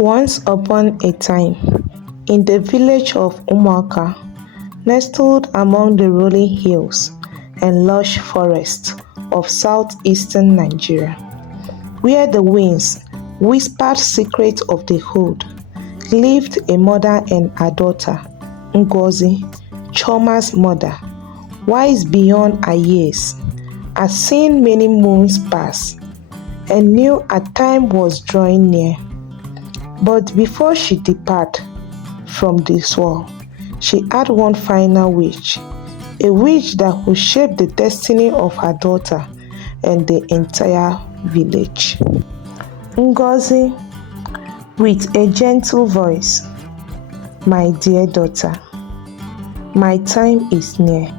Once upon a time, in the village of Umuaka, nestled among the rolling hills and lush forests of southeastern Nigeria, where the winds whispered secrets of the hood, lived a mother and a daughter, Ngozi, Choma's mother, wise beyond her years, had seen many moons pass, and knew a time was drawing near. But before she departed from this world, she had one final wish, a wish that would shape the destiny of her daughter and the entire village. Ngozi, with a gentle voice, "My dear daughter, my time is near,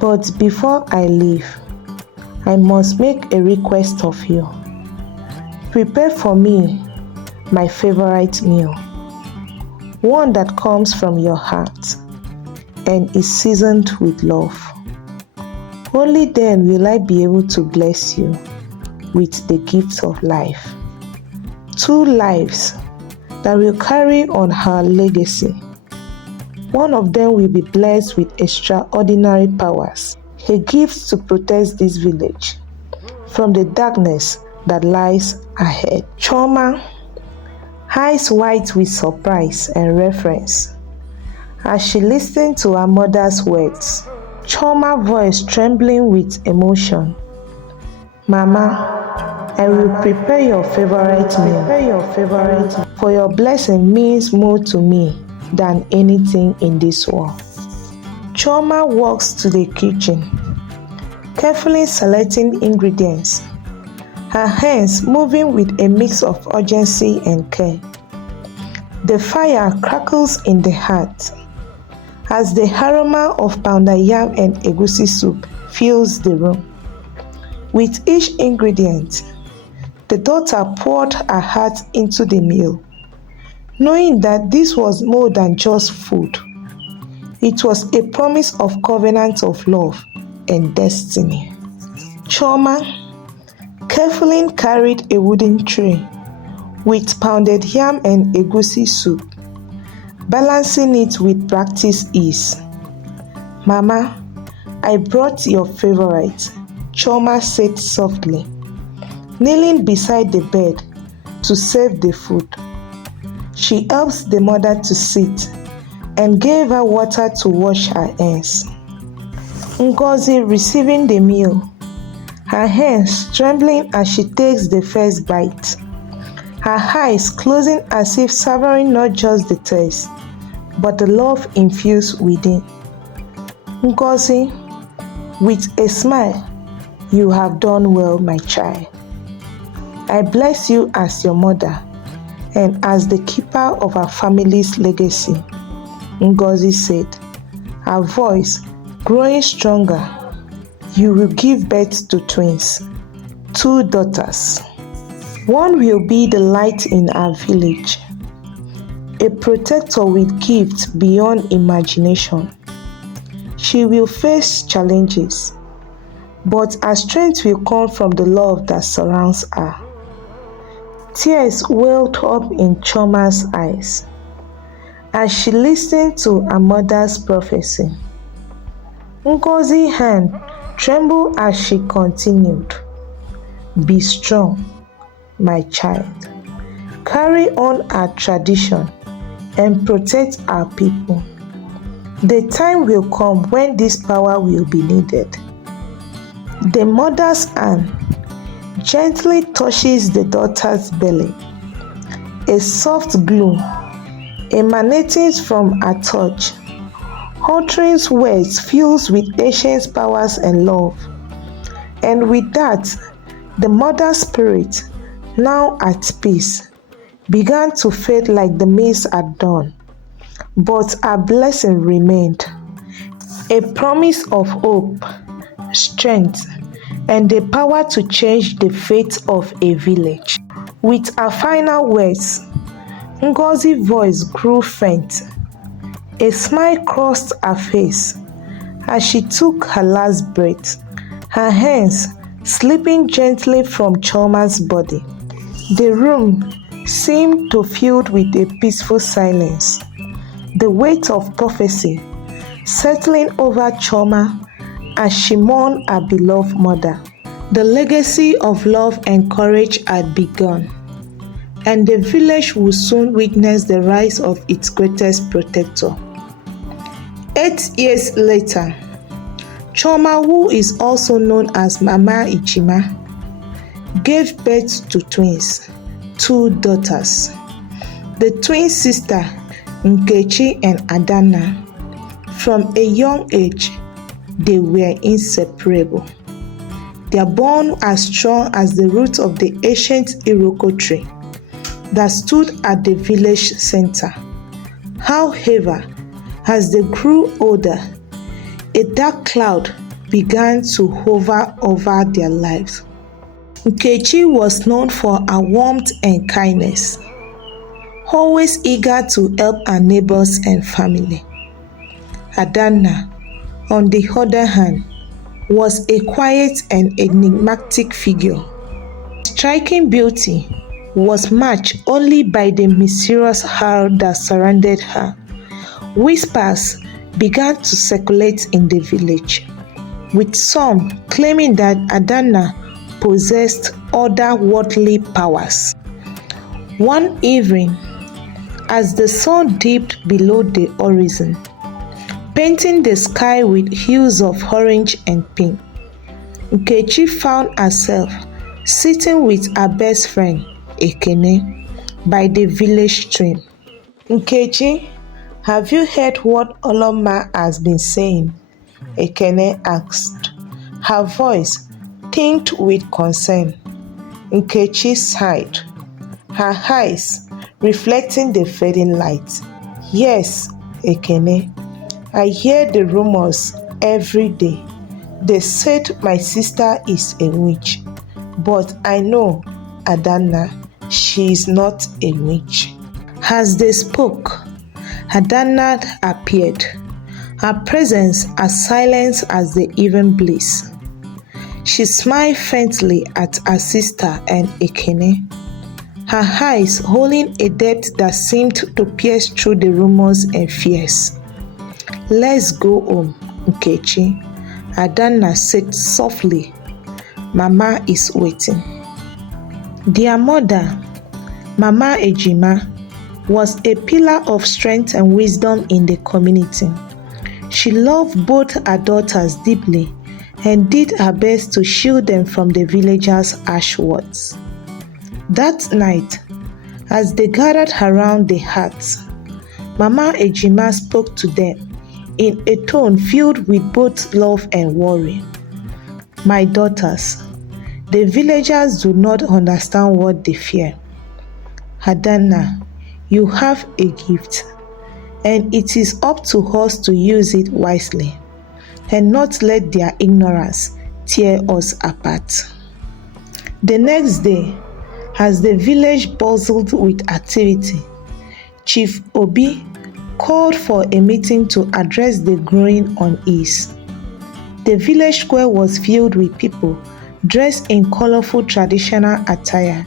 but before I leave, I must make a request of you. Prepare for me my favorite meal, one that comes from your heart and is seasoned with love. Only then will I be able to bless you with the gift of life. 2 lives that will carry on her legacy. One of them will be blessed with extraordinary powers, a gift to protect this village from the darkness that lies ahead." Choma, eyes wide with surprise and reverence, as she listened to her mother's words, Choma's voice trembling with emotion. "Mama, I will prepare your favorite meal. For your blessing means more to me than anything in this world." Choma walks to the kitchen, carefully selecting ingredients, her hands moving with a mix of urgency and care. The fire crackles in the heart as the aroma of pounded yam and egusi soup fills the room. With each ingredient, the daughter poured her heart into the meal, knowing that this was more than just food. It was a promise of covenant of love and destiny. Choma carefully carried a wooden tray with pounded yam and egusi soup, balancing it with practiced ease. "Mama, I brought your favorite," Choma said softly, kneeling beside the bed to serve the food. She helped the mother to sit and gave her water to wash her hands. Ngozi, receiving the meal, her hands trembling as she takes the first bite, her eyes closing as if savoring not just the taste, but the love infused within. Ngozi, with a smile, "You have done well, my child. I bless you as your mother and as the keeper of our family's legacy," Ngozi said, her voice growing stronger. "You will give birth to twins, 2 daughters. One will be the light in our village, a protector with gifts beyond imagination. She will face challenges, but her strength will come from the love that surrounds her." Tears welled up in Choma's eyes as she listened to her mother's prophecy. Ngozi's hand trembled as she continued, "Be strong, my child. Carry on our tradition and protect our people. The time will come when this power will be needed." The mother's hand gently touches the daughter's belly, a soft glow emanating from her touch, uttering words filled with ancient powers and love. And with that, the mother's spirit, now at peace, began to fade like the mist had done. But her blessing remained, a promise of hope, strength, and the power to change the fate of a village. With her final words, Ngozi's voice grew faint. A smile crossed her face as she took her last breath, her hands slipping gently from Choma's body. The room seemed to filled with a peaceful silence, the weight of prophecy settling over Chioma as she mourned her beloved mother. The legacy of love and courage had begun, and the village would soon witness the rise of its greatest protector. 8 years later, Chioma, who is also known as Mama Ejima, gave birth to twins, 2 daughters. The twin sister, Nkechi and Adanna. From a young age, they were inseparable. Their bond as strong as the roots of the ancient Iroko tree that stood at the village center. However, as they grew older, a dark cloud began to hover over their lives. Nkechi was known for her warmth and kindness, always eager to help her neighbors and family. Adanna, on the other hand, was a quiet and enigmatic figure. Striking beauty was matched only by the mysterious aura that surrounded her. Whispers began to circulate in the village, with some claiming that Adanna possessed otherworldly powers. One evening, as the sun dipped below the horizon, painting the sky with hues of orange and pink, Nkechi found herself sitting with her best friend, Ekene, by the village stream. "Nkechi, have you heard what Olama has been saying?" Ekene asked, her voice tinged with concern. Nkechi sighed, her eyes reflecting the fading light. "Yes, Ekene, I hear the rumors every day. They said my sister is a witch, but I know Adanna, she is not a witch." As they spoke, Adanna appeared, her presence as silent as the even bliss. She smiled faintly at her sister and Ekene, her eyes holding a depth that seemed to pierce through the rumors and fears. "Let's go home, Nkechi," Adanna said softly. "Mama is waiting." Their mother, Mama Ejima, was a pillar of strength and wisdom in the community. She loved both her daughters deeply and did her best to shield them from the villagers' harsh words. That night, as they gathered around the hearth, Mama Ejima spoke to them in a tone filled with both love and worry. "My daughters, the villagers do not understand what they fear. Adanna, you have a gift, and it is up to us to use it wisely and not let their ignorance tear us apart." The next day, as the village bustled with activity, Chief Obi called for a meeting to address the growing unease. The village square was filled with people dressed in colorful traditional attire,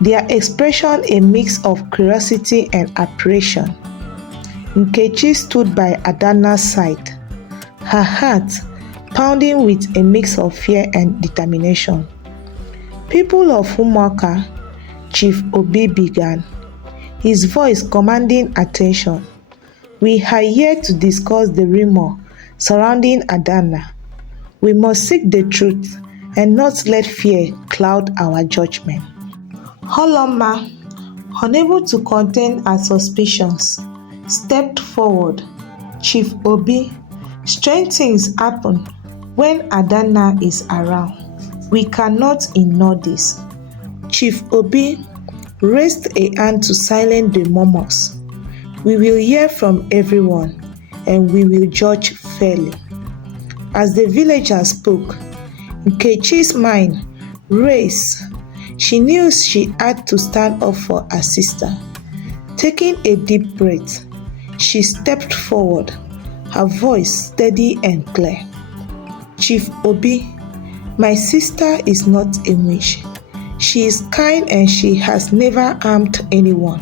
their expression a mix of curiosity and apprehension. Nkechi stood by Adanna's side, her heart pounding with a mix of fear and determination. "People of Umuaka," Chief Obi began, his voice commanding attention, "we are here to discuss the rumor surrounding Adanna. We must seek the truth and not let fear cloud our judgment." Olama, unable to contain her suspicions, stepped forward. "Chief Obi, strange things happen when Adanna is around. We cannot ignore this." Chief Obi raised a hand to silence the murmurs. "We will hear from everyone and we will judge fairly." As the villagers spoke, Nkechi's mind raced. She knew she had to stand up for her sister. Taking a deep breath, she stepped forward, her voice steady and clear. "Chief Obi, my sister is not a witch. She is kind and she has never harmed anyone.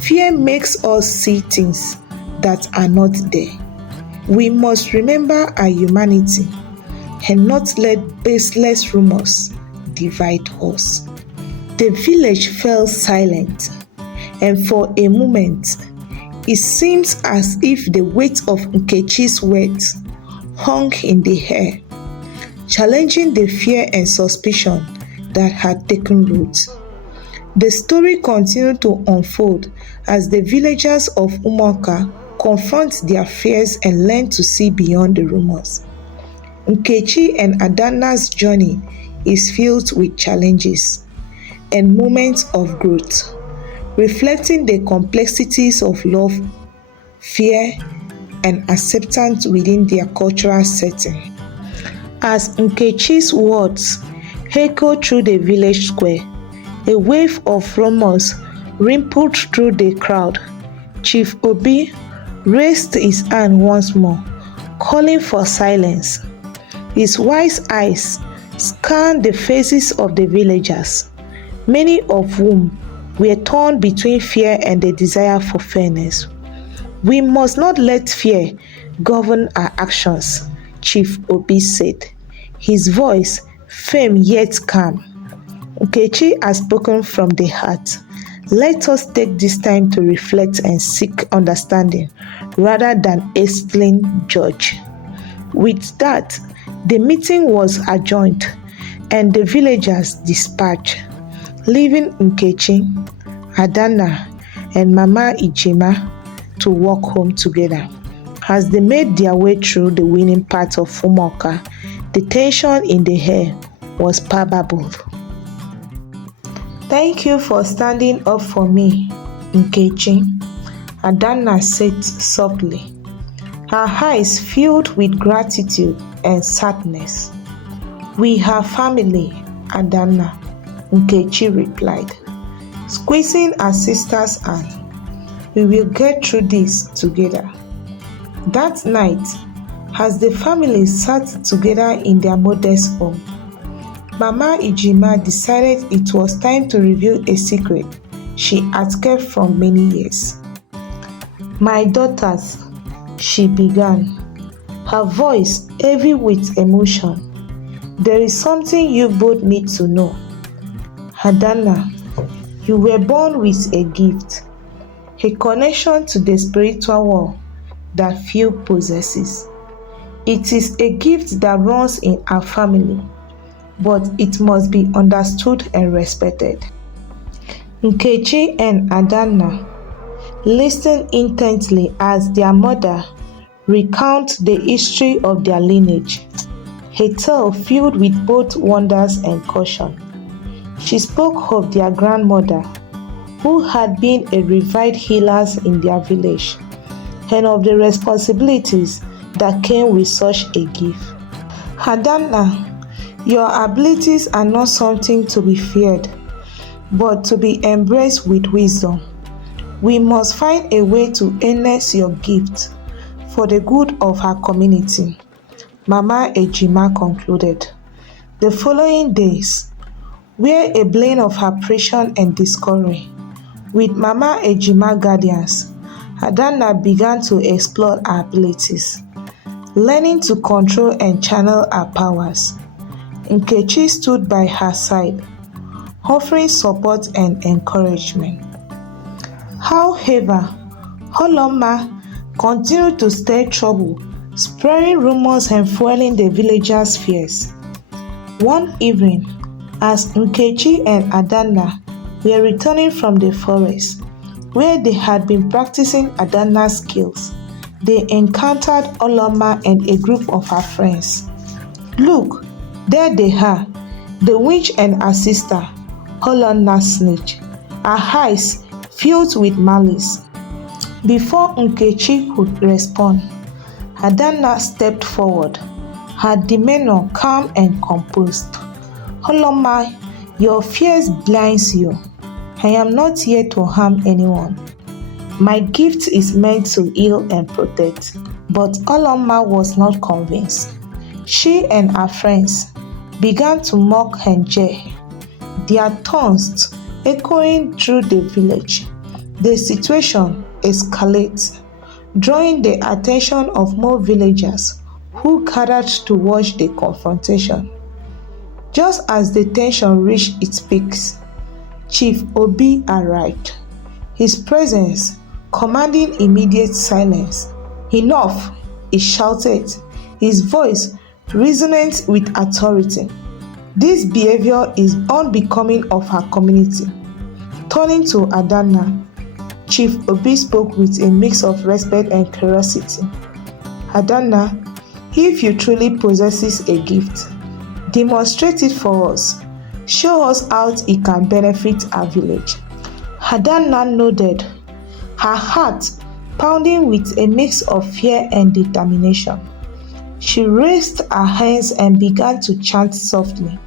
Fear makes us see things that are not there. We must remember our humanity and not let baseless rumors divide us. The village fell silent, and for a moment, it seems as if the weight of Nkechi's words hung in the air, challenging the fear and suspicion that had taken root. The story continued to unfold as the villagers of Umuaka confront their fears and learn to see beyond the rumors. Nkechi and Adanna's journey is filled with challenges and moments of growth, reflecting the complexities of love, fear, and acceptance within their cultural setting. As Nkechi's words echoed through the village square, a wave of rumors rippled through the crowd. Chief Obi raised his hand once more, calling for silence. His wise eyes scanned the faces of the villagers, many of whom were torn between fear and the desire for fairness. We must not let fear govern our actions, Chief Obi said, his voice firm yet calm. Nkechi has spoken from the heart. Let us take this time to reflect and seek understanding rather than hastily judge. With that, the meeting was adjourned and the villagers dispatched, leaving Nkechi, Adanna, and Mama Ijima to walk home together. As they made their way through the winning part of Umuaka, the tension in the air was palpable. Thank you for standing up for me, Nkechi, Adanna said softly, her eyes filled with gratitude and sadness. We are family, Adanna, Nkechi replied, squeezing her sister's hand. We will get through this together. That night, as the family sat together in their modest home, Mama Ijima decided it was time to reveal a secret she had kept for many years. My daughters, she began, her voice heavy with emotion. There is something you both need to know. Adanna, you were born with a gift, a connection to the spiritual world that few possesses. It is a gift that runs in our family, but it must be understood and respected. Nkechi and Adanna listened intently as their mother recounted the history of their lineage, a tale filled with both wonders and caution. She spoke of their grandmother, who had been a revered healer in their village, and of the responsibilities that came with such a gift. Adanna, your abilities are not something to be feared, but to be embraced with wisdom. We must find a way to harness your gift for the good of our community, Mama Ejima concluded. The following days were a blend of appreciation and discovery. With Mama Ejima guardians, Adanna began to explore her abilities, learning to control and channel her powers. Nkechi stood by her side, offering support and encouragement. However, Olama continued to stir trouble, spreading rumors and fueling the villagers' fears. One evening, as Nkechi and Adanna were returning from the forest, where they had been practicing Adanna's skills, they encountered Olama and a group of her friends. Look, there they are, the witch and her sister, Olama snitch, her eyes filled with malice. Before Nkechi could respond, Adanna stepped forward, her demeanor calm and composed. Olama, your fears blinds you. I am not here to harm anyone. My gift is meant to heal and protect. But Olama was not convinced. She and her friends began to mock and jeer. their taunts echoing through the village. The situation escalates, drawing the attention of more villagers who gathered to watch the confrontation. Just as the tension reached its peaks, Chief Obi arrived, his presence commanding immediate silence. "Enough!" he shouted, his voice resonant with authority. "This behavior is unbecoming of her community." Turning to Adanna, Chief Obi spoke with a mix of respect and curiosity. "Adanna, if you truly possess a gift, demonstrate it for us. Show us how it can benefit our village." Adanna nodded, her heart pounding with a mix of fear and determination. She raised her hands and began to chant softly.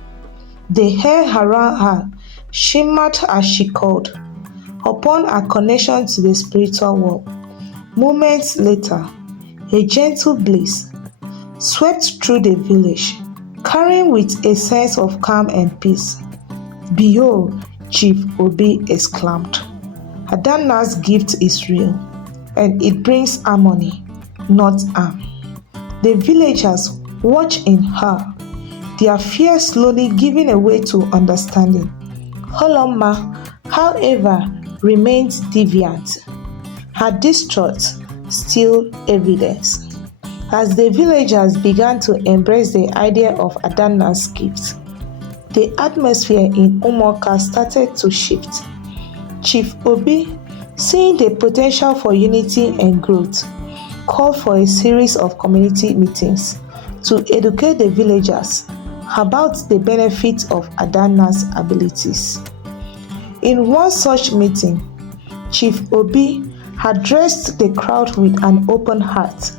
The hair around her shimmered as she called upon her connection to the spiritual world. Moments later, a gentle breeze swept through the village, carrying with a sense of calm and peace. "Behold," Chief Obi exclaimed, "Adanna's gift is real, and it brings harmony, not harm." The villagers watched in her, their fear slowly giving way to understanding. Olama, however, remained defiant, her distrust still evident. As the villagers began to embrace the idea of Adanna's gift, the atmosphere in Umuaka started to shift. Chief Obi, seeing the potential for unity and growth, called for a series of community meetings to educate the villagers about the benefits of Adanna's abilities. In one such meeting, Chief Obi addressed the crowd with an open heart.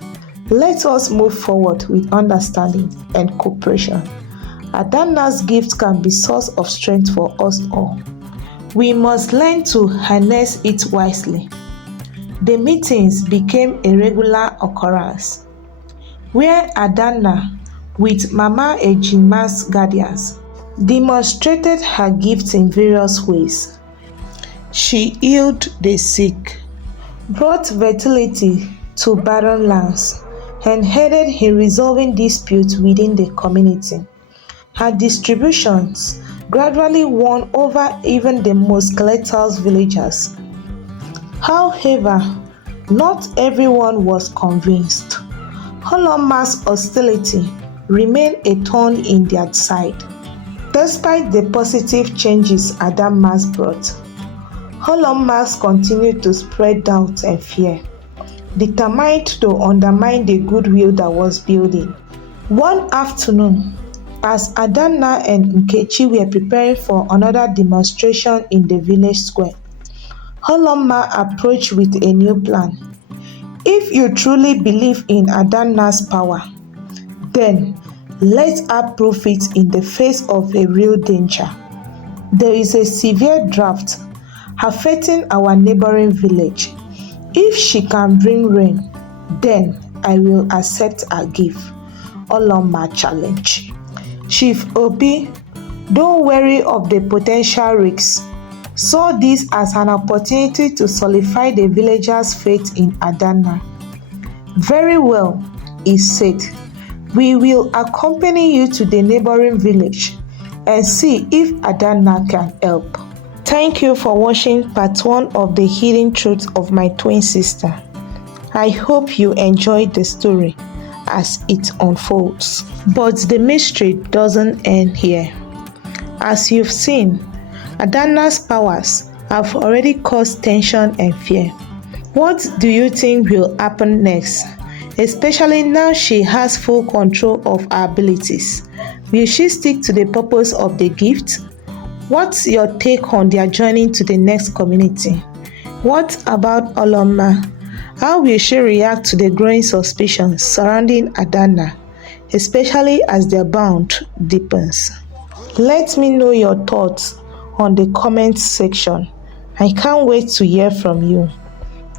"Let us move forward with understanding and cooperation. Adanna's gift can be a source of strength for us all. We must learn to harness it wisely." The meetings became a regular occurrence, where Adanna, with Mama Ejima's guardians, demonstrated her gifts in various ways. She healed the sick, brought fertility to barren lands, and aided in resolving disputes within the community. Her distributions gradually won over even the most skeletal villagers. However, not everyone was convinced. Olama's hostility remained a thorn in their side. Despite the positive changes Adanna's brought, Olama's continued to spread doubt and fear, determined to undermine the goodwill that was building. One afternoon, as Adanna and Nkechi were preparing for another demonstration in the village square, Olama approached with a new plan. "If you truly believe in Adanna's power, then let her prove it in the face of a real danger. There is a severe drought affecting our neighboring village. If she can bring rain, then I will accept her gift," Olama challenged. Chief Obi, though wary of the potential risks, saw this as an opportunity to solidify the villagers' faith in Adanna. "Very well," he said, "we will accompany you to the neighboring village and see if Adanna can help." Thank you for watching part 1 of the hidden truth of my twin sister. I hope you enjoyed the story as it unfolds. But the mystery doesn't end here. As you've seen, Adanna's powers have already caused tension and fear. What do you think will happen next? Especially now she has full control of her abilities. Will she stick to the purpose of the gift? What's your take on their journey to the next community? What about Olama? How will she react to the growing suspicions surrounding Adanna, especially as their bond deepens? Let me know your thoughts on the comments section. I can't wait to hear from you.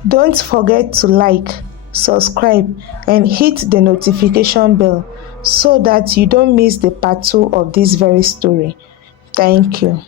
Don't forget to like, subscribe, and hit the notification bell so that you don't miss the part 2 of this very story. Thank you.